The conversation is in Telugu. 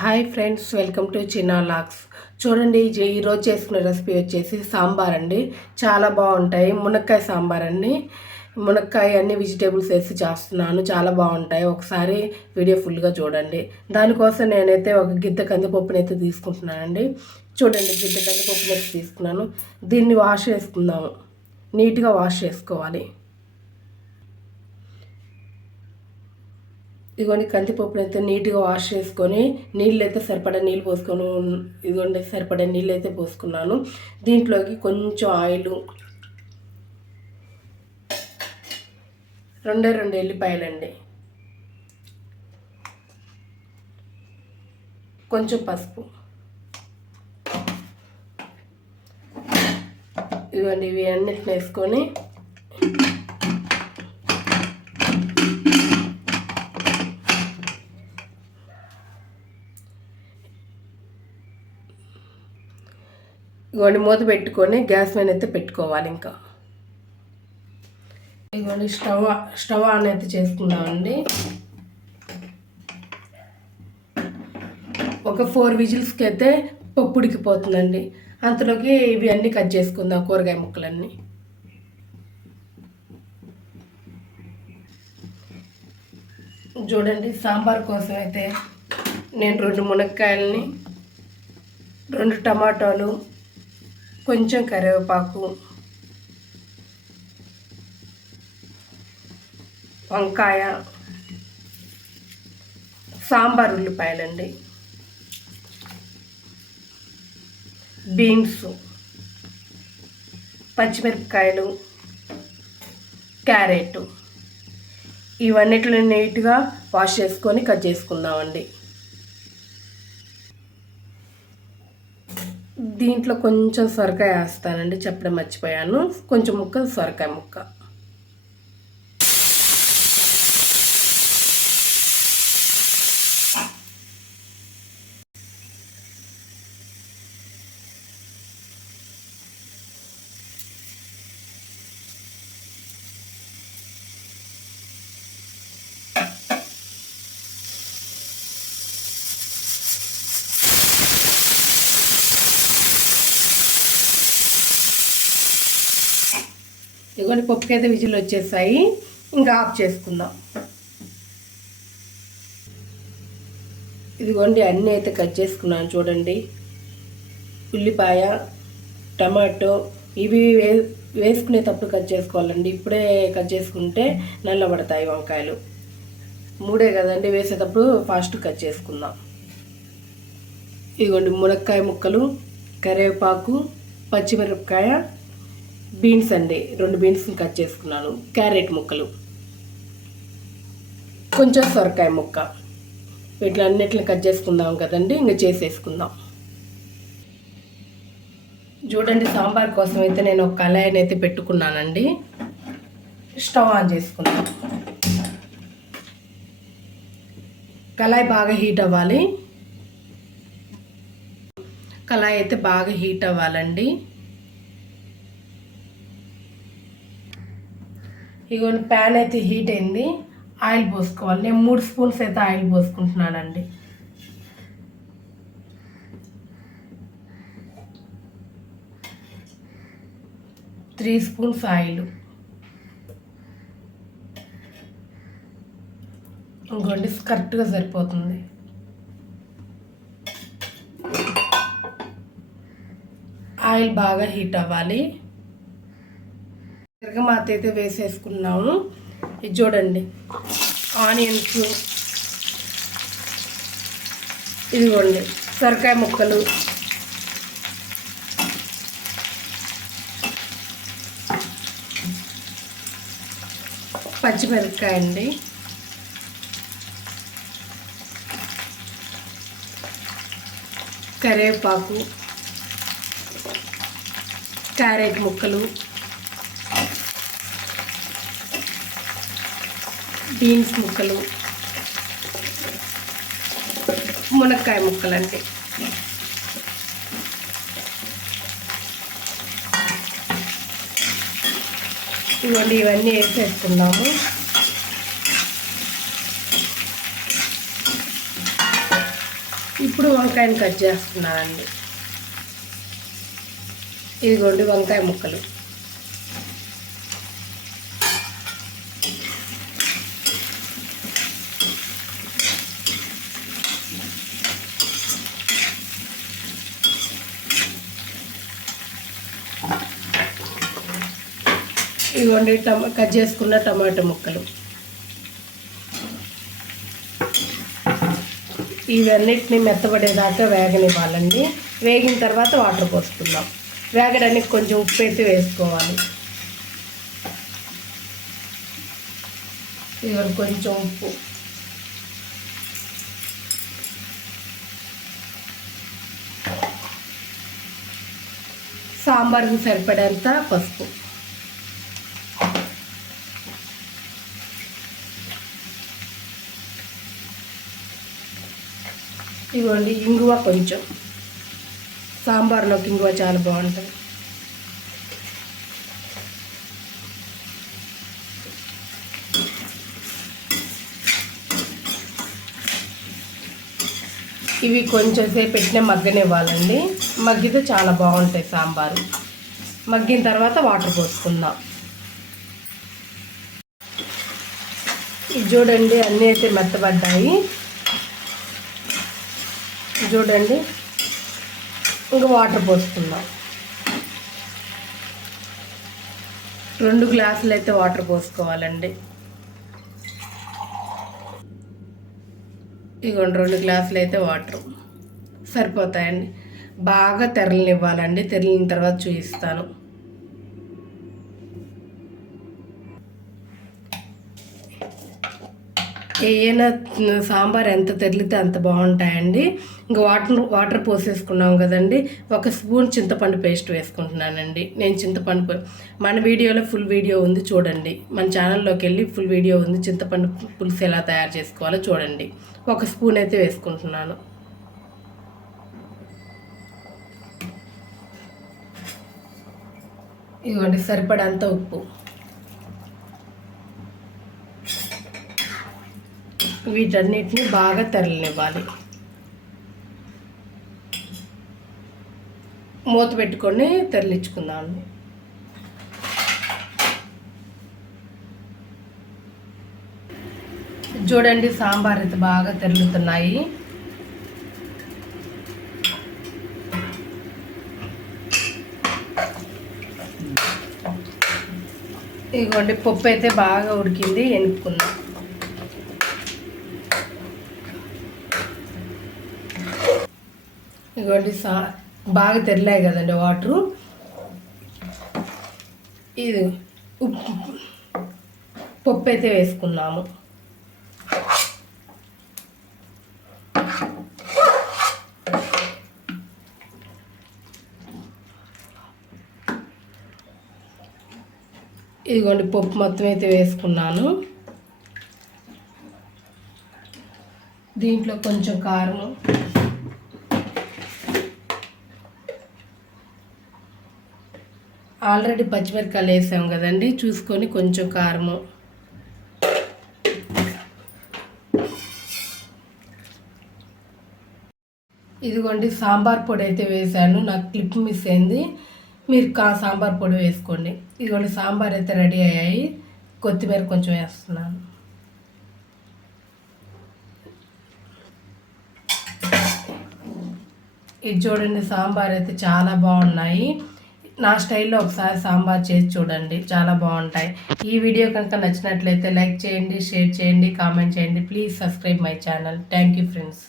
హాయ్ ఫ్రెండ్స్, వెల్కమ్ టు చిన్నా లాక్స్. చూడండి, ఈరోజు చేసుకున్న రెసిపీ వచ్చేసి సాంబార్ అండి. చాలా బాగుంటాయి. మునక్కాయ సాంబార్ అండి. మునక్కాయ అన్ని వెజిటేబుల్స్ వేసి చేస్తున్నాను. చాలా బాగుంటాయి. ఒకసారి వీడియో ఫుల్గా చూడండి. దానికోసం నేనైతే ఒక గిద్ద కందిపప్పుని అయితే తీసుకుంటున్నానండి. చూడండి, గిద్ద కందిపప్పుని అయితే తీసుకున్నాను. దీన్ని వాష్ చేసుకుందాము. నీట్గా వాష్ చేసుకోవాలి. ఇదిగోండి, కందిపప్పును అయితే నీట్గా వాష్ చేసుకొని నీళ్ళు అయితే సరిపడా నీళ్ళు పోసుకొని ఇదిగోండి సరిపడా నీళ్ళు అయితే పోసుకున్నాను. దీంట్లోకి కొంచెం ఆయిల్, రెండు ఎల్లిపాయలండి, కొంచెం పసుపు, ఇదిగోండి ఇవి అన్నిటిని వేసుకొని ఇదిగోండి మూత పెట్టుకొని గ్యాస్ మీద అయితే పెట్టుకోవాలి. ఇంకా ఇదిగోండి స్టవ్ ఆన్ అయితే చేసుకుందామండి. ఒక 4 విజిల్స్కి అయితే పప్పు ఉడికిపోతుందండి. అంతలోకి ఇవి అన్నీ కట్ చేసుకుందాం, కూరగాయ ముక్కలన్నీ. చూడండి, సాంబార్ కోసం అయితే నేను 2 మునక్కాయలని, 2 టమాటాలు, కొంచెం కరివేపాకు, వంకాయ, సాంబార్ ఉల్లిపాయలండి, బీన్స్, పచ్చిమిరపకాయలు, క్యారెట్, ఇవన్నిటిని నీట్గా వాష్ చేసుకొని కట్ చేసుకుందామండి. దీంట్లో కొంచెం సొరకాయ వేస్తానండి, చెప్పడం మర్చిపోయాను. కొంచెం ముక్క సొరకాయ ముక్క. ఇదిగోండి, పప్పుకైతే విజిల్ వచ్చేసాయి. ఇంకా ఆఫ్ చేసుకుందాం. ఇదిగోండి అన్నీ అయితే కట్ చేసుకున్నాను. చూడండి, ఉల్లిపాయ, టమాటో ఇవి వేసుకునేటప్పుడు కట్ చేసుకోవాలండి. ఇప్పుడే కట్ చేసుకుంటే నల్లబడతాయి వంకాయలు. 3 కదండి, వేసేటప్పుడు ఫాస్ట్ కట్ చేసుకుందాం. ఇదిగోండి మునక్కాయ ముక్కలు, కరివేపాకు, పచ్చిమిరపకాయ, బీన్స్ అండి, 2 బీన్స్ని కట్ చేసుకున్నాను, క్యారెట్ ముక్కలు, కొంచెం సొరకాయ ముక్క. వీటిలన్నిటిని కట్ చేసుకుందాం కదండి. ఇంకా చేసేసుకుందాం. చూడండి, సాంబార్ కోసం అయితే నేను ఒక కళాయిని అయితే పెట్టుకున్నానండి. స్టవ్ ఆన్ చేసుకుందాం. కళాయి బాగా హీట్ అవ్వాలి. కళాయి అయితే బాగా హీట్ అవ్వాలండి. ఇగోండి ప్యాన్ అయితే హీట్ అయింది. ఆయిల్ పోసుకోవాలి. నేను 3 స్పూన్స్ అయితే ఆయిల్ పోసుకుంటున్నానండి. Three spoons oil. ఇంకోండి కరెక్ట్గా సరిపోతుంది. ఆయిల్ బాగా హీట్ అవ్వాలి. తిరగమాత అయితే వేసేసుకున్నాము. ఇది చూడండి, ఆనియన్స్, ఇదిగోండి సొరకాయ ముక్కలు, పచ్చిమిరపకాయ అండి, కరివేపాకు, క్యారెట్ ముక్కలు, బీన్స్ ముక్కలు, మునక్కాయ ముక్కలండి. ఇవన్నీ వేసేసుకుందాము. ఇప్పుడు వంకాయని కట్ చేస్తున్నానండి. ఇదిగోండి వంకాయ ముక్కలు. ఇదిగోండి కట్ చేసుకున్న టమాటా ముక్కలు. ఇవన్నిటిని మెత్తబడేదాకా వేగనివ్వాలండి. వేగిన తర్వాత వాటర్ పోసుకుందాం. వేగడానికి కొంచెం ఉప్పు అయితే వేసుకోవాలి. ఇదిగోండి కొంచెం ఉప్పు, సాంబార్కి సరిపడేంత పసుపు, ఇవ్వండి ఇంగువ కొంచెం. సాంబార్లోకి ఇంగువ చాలా బాగుంటుంది. ఇవి కొంచెం సేపు పెట్టిన మగ్గనివ్వాలండి. మగ్గితే చాలా బాగుంటాయి సాంబారు. మగ్గిన తర్వాత వాటర్ పోసుకుందాం. ఇది చూడండి అన్నీ అయితే మెత్తబడ్డాయి. చూడండి ఇంకా వాటర్ పోసుకుందాం. 2 గ్లాసులు అయితే వాటర్ పోసుకోవాలండి. ఇదిగోండి 2 గ్లాసులు అయితే వాటర్ సరిపోతాయండి. బాగా తెరలనివ్వాలండి. తెరలిన తర్వాత చూపిస్తాను. ఏదైనా సాంబార్ ఎంత తెరిలితే అంత బాగుంటాయండి. ఇంకా వాటర్ పోసేసుకున్నాం కదండి. 1 స్పూన్ చింతపండు పేస్ట్ వేసుకుంటున్నానండి. నేను చింతపండు మన వీడియోలో ఫుల్ వీడియో ఉంది చూడండి. మన ఛానల్లోకి వెళ్ళి ఫుల్ వీడియో ఉంది. చింతపండు పులుసు ఎలా తయారు చేసుకోవాలో చూడండి. 1 స్పూన్ అయితే వేసుకుంటున్నాను. ఇదిగోండి సరిపడంత ఉప్పు. వీటన్నిటిని బాగా తెరలనివ్వాలి. మూత పెట్టుకొని తెరలించుకుందాం. చూడండి సాంబార్ అయితే బాగా తెరులుతున్నాయి. ఇదిగోండి పప్పు అయితే బాగా ఉడికింది. ఎనుపుకుందాం. ఇదిగోండి బాగా తెరలాయి కదండి వాటరు. ఇది ఉప్పు పప్పు అయితే వేసుకున్నాము. ఇదిగోండి పప్పు మొత్తం అయితే వేసుకున్నాను. దీంట్లో కొంచెం కారం, ఆల్రెడీ పచ్చిమిరపకాయలు వేసాం కదండి, చూసుకొని కొంచెం కారము, ఇదిగోండి సాంబార్ పొడి అయితే వేసాను. నాకు క్లిప్ మిస్ అయింది. మీరు సాంబార్ పొడి వేసుకోండి. ఇదిగోండి సాంబార్ అయితే రెడీ అయ్యాయి. కొత్తిమీర కొంచెం వేస్తున్నాను. ఇది చూడండి సాంబార్ అయితే చాలా బాగున్నాయి. నా స్టైల్లో ఒకసారి సాంబార్ చేసి చూడండి, చాలా బాగుంటాయి. ఈ వీడియో కనుక నచ్చినట్లయితే లైక్ చేయండి, షేర్ చేయండి, కామెంట్ చేయండి. Please subscribe my channel. Thank you friends.